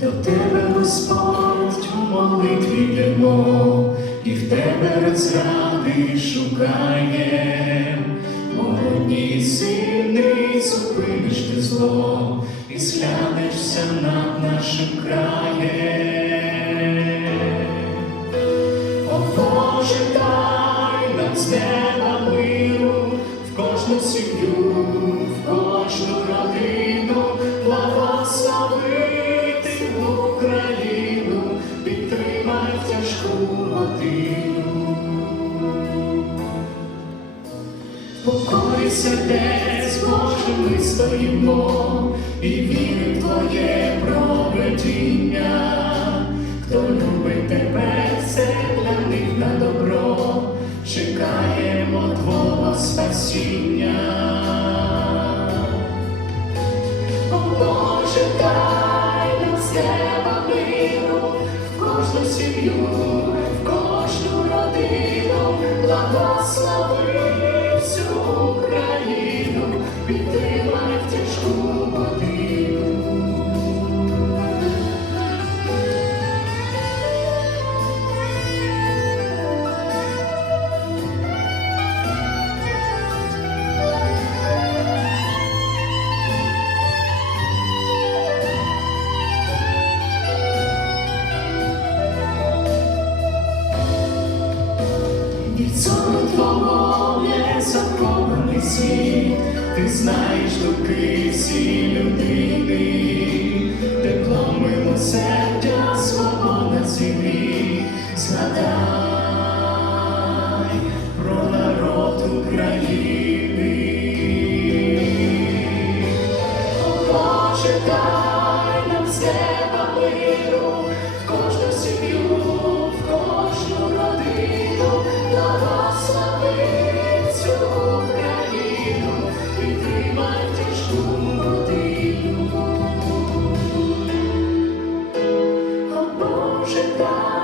До тебе, Господь, у молитві йдемо, і в тебе розради шукаєм. Молодній сильний зупиниш ти зло, і слянешся над нашим краєм. Покорі сердець Боже, ми стоїмо і віримо в Твоє проведіння. Хто любить тебе, це для них на добро, чекаємо Твого спасіння. О Боже, дай нам з неба миру, в кожну сім'ю, в кожну родину, благослови підтримай в тяжку годину. Від цього твого згадай про народ України, почекай нам з в кожну сім'ю, в кожну родину, благослови цю Україну, підтримай тяжку родину. Боже, дай.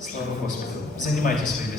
Слава Господу. Занимайтесь своими